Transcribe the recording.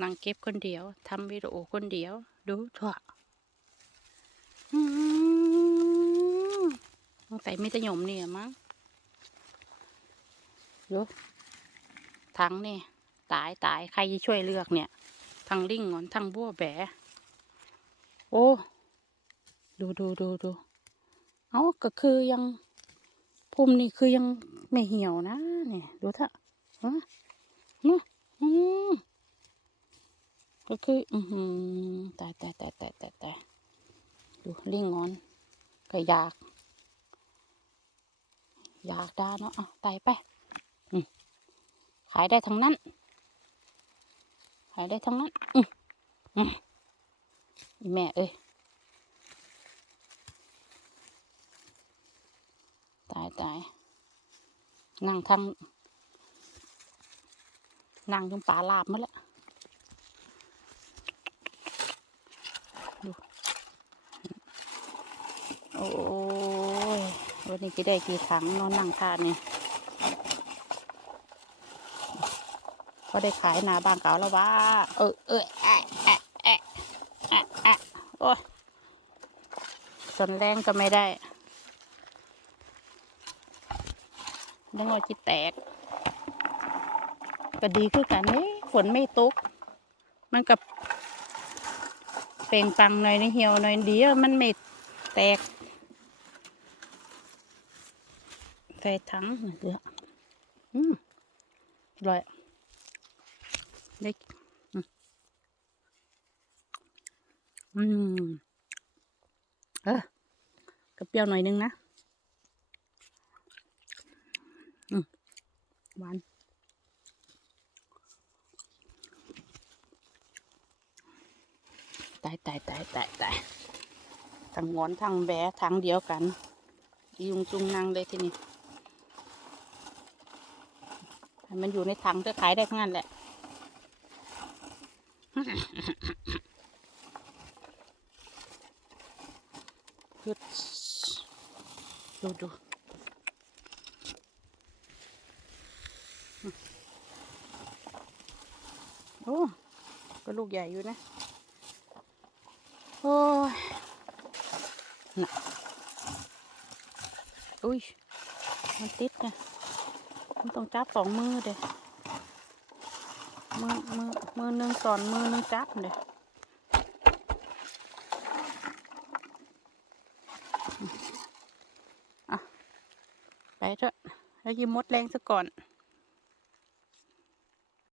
นั่งเก็บคนเดียวทำวิดีโอคนเดียว ดูเถอะอืมสงสัยไม่จะหยมเนี่ยมั้งดูทั้งนี่ตายตายใครจะช่วยเลือกเนี่ย ทั้งลิงงอนทั้งบัวแบโอ้ดูดูดูดูเอาก็คือยังภูมินี่คือยังไม่เหี่ยวนะเนี่ยดูเถอะฮะนี่อืม ก็คือ อือหือตายตายตายตายตายตายดูลิงงอน ก็อยาก อยากได้เนาะอะตายไปอืมขายได้ทั้งนั้น ขายได้ทั้งนั้น อืมอืมแม่เอ้ยตายตายนั่งทางนั่งจนปลาลาบมาแล้วดู โอ้ย วันนี้จะได้กี่ถังนอนนั่งทานเนี่ยก็ได้ขายนาบางเก่าแล้วว่า เออเออแอะแอะแอะแอะแอะโอ้ยสนแรงก็ไม่ได้นึกว่าจิตแตก ก็ดีคือกันนี่ฝนไม่ตก มันกับเป่งปังหน่อยในเหี่ยวหน่อยเดียวมันไม่แตก ใส่ถังเดี๋ยวอืมอร่อยเด็กอืมเออกับเปรี้ยวหน่อยนึงนะอืมหวานตายตายตายตายตายทั้งงอนทั้งแบะทั้งเดียวกัน ยุงจุงนางเลยทีนี้ให้ มันอยู่ในถังจะขายได้ทั้งนั้นแหละฮึดดูดูโอ้ก็ลูกใหญ่อยู่นะ โอ้ยน่ะอุ้ย มันติดนะ มันต้องจับสองมือเด้มือมือมือหนึ่งสอนมือหนึ่งจับเด้อะไปเถอะแล้วยิ้มมดแรงซะก่อน